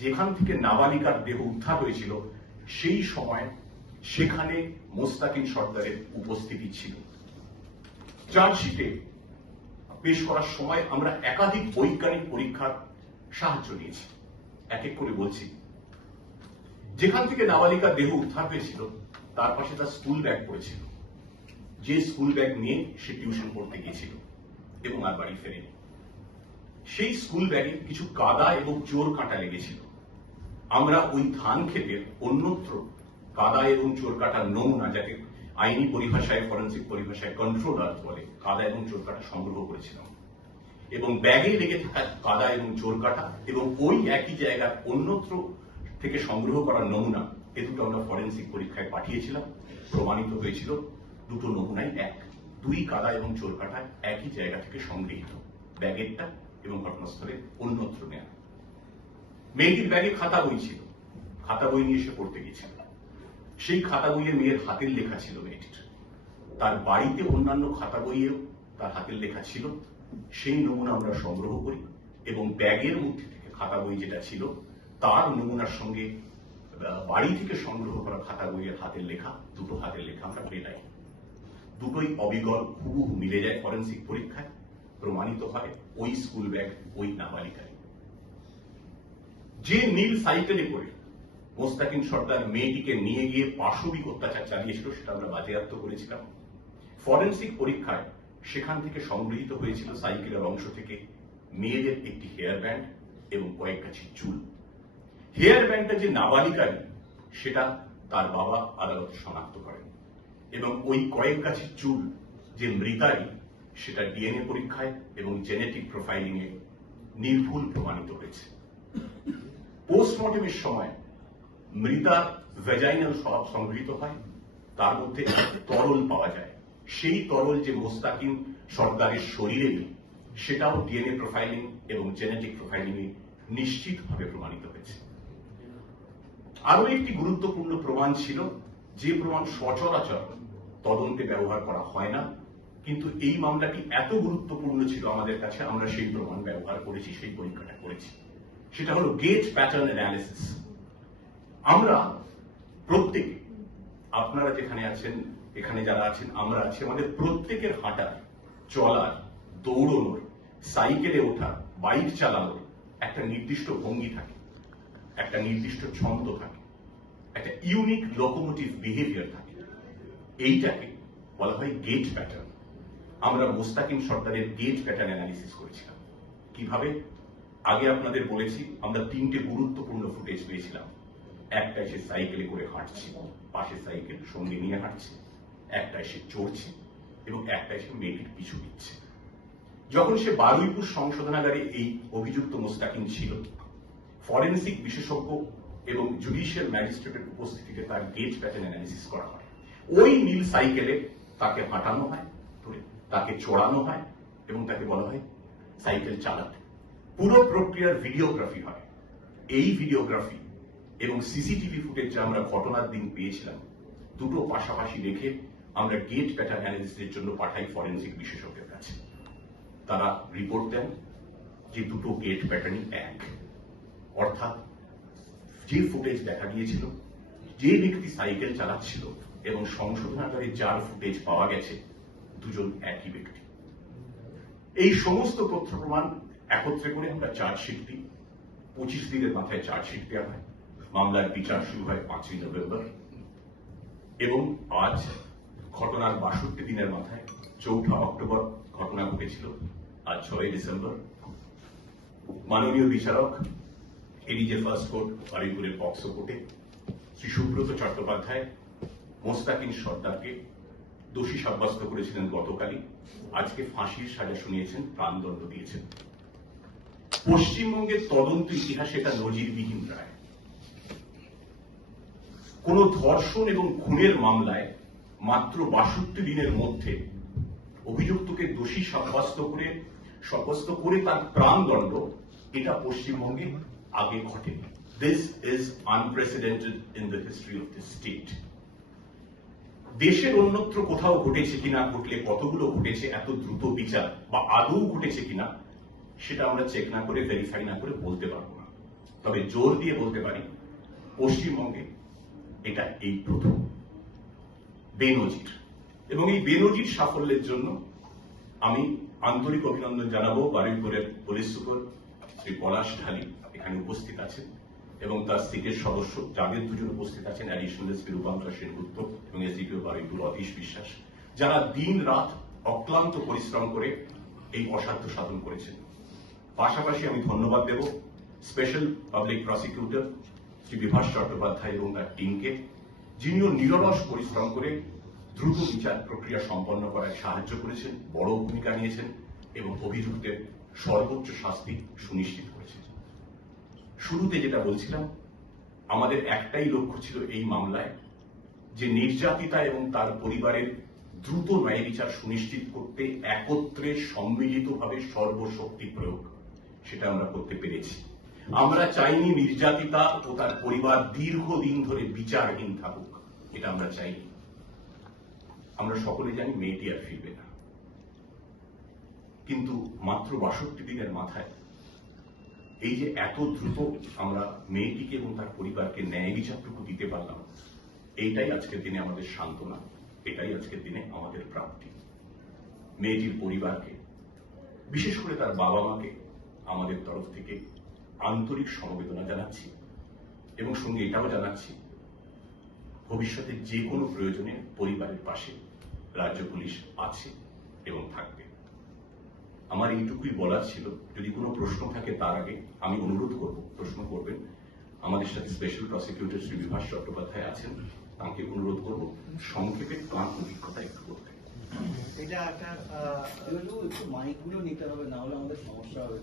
যেখান থেকে নাবালিকার দেহ উদ্ধার হয়েছিল, সেই সময় সেখানে মোস্তাকিম সর্দারের উপস্থিতি ছিল। চার্জশিটে পেশ করার সময় আমরা একাধিক বৈজ্ঞানিক পরীক্ষার সাহায্য নিয়েছি। এক এক করে বলছি। যেখান থেকে নাবালিকার দেহ উদ্ধার হয়েছিল, তার পাশে তার স্কুল ব্যাগ পড়েছিল। যে স্কুল ব্যাগ নিয়ে সে টিউশন পড়তে গিয়েছিল এবং আর বাড়ি ফেরেনি। সেই স্কুল ব্যাগে কিছু কাদা এবং চোর কাঁটা লেগেছিল। আমরা ওই ধান ক্ষেতের অন্যত্র কাদা এবং চোর কাটার নমুনা যাকে আইনি পরিভাষায়, ফরেন্সিক পরিভাষায় কন্ট্রোল আর্থ বলে, কাদা এবং চোর কাটা সংগ্রহ করেছিলাম। এবং ব্যাগে লেগে থাকা কাদা এবং চোর কাটা এবং ওই একই জায়গার অন্যত্র থেকে সংগ্রহ করার নমুনা, এ দুটো আমরা ফরেন্সিক পরীক্ষায় পাঠিয়েছিলাম। প্রমাণিত হয়েছিল, দুটো নমুনাই এক। দুই কাদা এবং চোর কাটা একই জায়গা থেকে সংগৃহীত। ব্যাগেরটা এবং ঘটনাস্থলে অন্যত্র নেয়া। মেয়েটির ব্যাগে খাতা বই ছিল। খাতা বই নিয়ে সে পড়তে গেছিল। সেই খাতা বইয়ে মেয়ের হাতের লেখা ছিল মেয়েটির। তার বাড়িতে অন্যান্য খাতা বইয়েও তার হাতের লেখা ছিল। সেই নমুনা আমরা সংগ্রহ করি এবং ব্যাগের মধ্যে থেকে খাতা বই যেটা ছিল, তার নমুনার সঙ্গে বাড়ি থেকে সংগ্রহ করা খাতা বইয়ের হাতের লেখা, দুটো হাতের লেখা আমরা মেলাই দুটোই অবিগল হুবহু মিলে যায় ফরেন্সিক পরীক্ষায়। প্রমাণিত হয় ওই স্কুল ব্যাগ ওই নাবালিকায় যে নীল সাইকেলে করে মোস্তাকিম সর্দার মেয়েটিকে নিয়ে গিয়ে পাশবিক অত্যাচার চালিয়েছিল, সেটা আমরা বাজেয়াপ্ত করেছিলাম। ফরেন্সিক পরীক্ষায় সেখান থেকে সংগৃহীত হয়েছিল সাইকেলের অংশ থেকে মেয়েদের একটি হেয়ার ব্যান্ড এবং কয়েক কাছি চুল। হেয়ার ব্যান্ডটা যে নাবালিকার সেটা তার বাবা আদালতে শনাক্ত করেন এবং ওই কয়েক কাছি চুল যে মৃতারই সেটা ডিএনএ পরীক্ষায় এবং জেনেটিক প্রোফাইলিং এ নির্ভুল প্রমাণিত হয়েছে। পোস্টমর্টমের সময় মৃতার ভেজাইনাল সব সংগৃহীত হয়, তার মধ্যে তরল পাওয়া যায়। সেই তরল যে মোস্তাকিম সর্দারের শরীরে নেই, সেটাও ডিএনএ প্রোফাইলিং এবং জেনেটিক প্রোফাইলিং এ নিশ্চিতভাবে প্রমাণিত হয়েছে। আরও একটি গুরুত্বপূর্ণ প্রমাণ ছিল, যে প্রমাণ সচরাচর তদন্তে ব্যবহার করা হয় না, কিন্তু এই মামলাটি এত গুরুত্বপূর্ণ ছিল আমাদের কাছে, আমরা সেই প্রমাণ ব্যবহার করেছি, সেই পরীক্ষাটা করেছি। সেটা হলো গেট প্যাটার্ন অ্যানালিসিস আমরা প্রত্যেকে, আপনারা যেখানে আছেন, এখানে যারা আছেন, আমরা আছি আমাদের প্রত্যেকের হাঁটার, চলার, দৌড়নোর, সাইকেলে ওঠা বাইক চালানোর একটা নির্দিষ্ট ভঙ্গি থাকে, একটা নির্দিষ্ট ছন্দ থাকে, একটা ইউনিক লোকোমোটিভ বিহেভিয়ার থাকে। এইটাকে বলা হয় গেট প্যাটার্ন আমরা মোস্তাকিম সর্দারের গেট প্যাটার্ন অ্যানালিসিস করেছিলাম। কীভাবে? আগে আপনাদের বলেছি, আমরা তিনটে গুরুত্বপূর্ণ ফুটেজ পেয়েছিলাম। একটা সে সাইকেলে করে হাঁটছে, পাশে সাইকেল সঙ্গে নিয়ে হাঁটছে, একটা সে চড়ছে এবং একটা সে মেয়েটির পিছু দিচ্ছে যখন সে বারুইপুর সংশোধনাগারে এই অভিযুক্ত মোস্তাকিম ছিল, ফরেন্সিক বিশেষজ্ঞ এবং জুডিশিয়াল ম্যাজিস্ট্রেটের উপস্থিতিতে তার গেজ প্যাটার্ন অ্যানালিসিস করা হয়। ওই নীল সাইকেলে তাকে হাঁটানো হয়, তাকে চড়ানো হয় এবং তাকে বলা হয় সাইকেল চালাতে। পুরো প্রক্রিয়ার ভিডিওগ্রাফি হয়। এই ভিডিওগ্রাফি এবং সিসিটিভি ফুটেজ যা আমরা ঘটনার দিন পেয়েছিলাম, দুটো পাশাপাশি রেখে আমরা গেট প্যাটার্ন অ্যানালিসিসের জন্য পাঠাই ফরেন্সিক বিশেষজ্ঞের কাছে। তারা রিপোর্ট দেন যে দুটো গেট প্যাটার্নই এক। অর্থাৎ যে ফুটেজ দেখা গিয়েছিল যে ব্যক্তি সাইকেল চালাচ্ছিল এবং সংশোধনাগারে যার ফুটেজ পাওয়া গেছে, দুজন একই ব্যক্তি। এই সমস্ত তথ্য প্রমাণ একত্রে করে আমরা চার্জশিট দিই। পঁচিশ দিনের মাথায় চার্জশিট দেওয়া হয়। মামলার বিচার শুরু হয় পাঁচই নভেম্বর। এবং আজ ঘটনার বাষট্টি দিনের মাথায় চৌঠা অক্টোবর ঘটনা ঘটেছিল আজ ছয় ডিসেম্বর। মাননীয় বিচারক, এডিজে ফার্স্ট কোর্ট বারুইপুরের পক্সো কোর্টে শ্রী সুব্রত চট্টোপাধ্যায়, মোস্তাকিন সর্দারকে দোষী সাব্যস্ত করেছিলেন গতকালই। আজকে ফাঁসির সাজা শুনিয়েছেন, প্রাণদণ্ড দিয়েছেন। পশ্চিমবঙ্গের তদন্ত ইতিহাসে এটা নজিরবিহীন রায় কোন ধর্ষণ এবং খুনের মামলায় মাত্র বাষট্টি দিনের মধ্যে অভিযুক্তকে দোষী সাব্যস্ত করে সাব্যস্ত করে তার প্রাণদণ্ড এটা পশ্চিমবঙ্গে আগে ঘটে this is unprecedented in the history of the state দেশের অন্যত্র কোথাও ঘটেছে কিনা, ঘটলে কতগুলো ঘটেছে, এত দ্রুত বিচার বা আদৌ ঘটেছে কিনা সেটা আমরা চেক না করে ভেরিফাই না করে বলতে পারব না। তবে জোর দিয়ে বলতে পারি, পশ্চিমবঙ্গে এটা এই প্রথম, বেনজির। এবং এই বেনজির সাফল্যের জন্য আমি আন্তরিক অভিনন্দন জানাব বারুইপুরের পুলিশ সুপার, শ্রী পলাশ ঢালি এখানে উপস্থিত আছেন এবং তার সিটের সদস্য যাদের দুজন উপস্থিত আছেন, অ্যাডিশনাল এসপি রূপান্তর সেনগুপ্ত এবং এসডিপিও বারুইপুর অতীশ বিশ্বাস। যারা দিন রাত অক্লান্ত পরিশ্রম করে এই অসাধ্য সাধন করেছেন। পাশাপাশি আমি ধন্যবাদ দেব special public prosecutor Shri Bibhas Chattopadhyay এবং তার টিমকে যিনিও নিরলস পরিশ্রম করে দ্রুত বিচার প্রক্রিয়া সম্পন্ন করায় সাহায্য করেছেন, বড় ভূমিকা নিয়েছেন এবং অভিযুক্তের সর্বোচ্চ শাস্তি সুনিশ্চিত করেছেন। শুরুতে যেটা বলছিলাম, আমাদের একটাই লক্ষ্য ছিল এই মামলায় যে নির্যাতিতা এবং তার পরিবারের দ্রুত ন্যায় বিচার সুনিশ্চিত করতে একত্রে সম্মিলিতভাবে সর্বশক্তি প্রয়োগ। সেটা আমরা করতে পেরেছি। আমরা চাইনি নির্যাতিতা ও তার পরিবার দীর্ঘদিন ধরে বিচারহীন থাকুক, এটা আমরা চাইনি। আমরা সকলে জানি মেয়েটি আর ফিরবে না। কিন্তু মাত্র বাষট্টি দিনের মাথায় এই যে এত দ্রুত আমরা মেয়েটিকে এবং তার পরিবারকে ন্যায় বিচারটুকু দিতে পারলাম, এইটাই আজকের দিনে আমাদের সান্ত্বনা, এটাই আজকের দিনে আমাদের প্রাপ্তি। মেয়েটির পরিবারকে, বিশেষ করে তার বাবা মাকে আমাদের তরফ থেকে আন্তরিক সমবেদনা জানাচ্ছি এবং সঙ্গে এটাও জানাচ্ছি ভবিষ্যতে যে কোনো প্রয়োজনে পরিবারের পাশে রাজ্য পুলিশ আছে এবং থাকবে। আমার এইটুকুই বলার ছিল। যদি কোনো প্রশ্ন থাকে তার আগে আমি অনুরোধ করব প্রশ্ন করবেন। আমাদের সাথে স্পেশাল প্রসিকিউটর শ্রী বিভাস চট্টোপাধ্যায় আছেন তাকে অনুরোধ করব সংক্ষেপে তাঁর অভিজ্ঞতা একটু করতে এটা একটা একটু মাইকগুলো নিতে হবে না হলে আমাদের সমস্যা হবে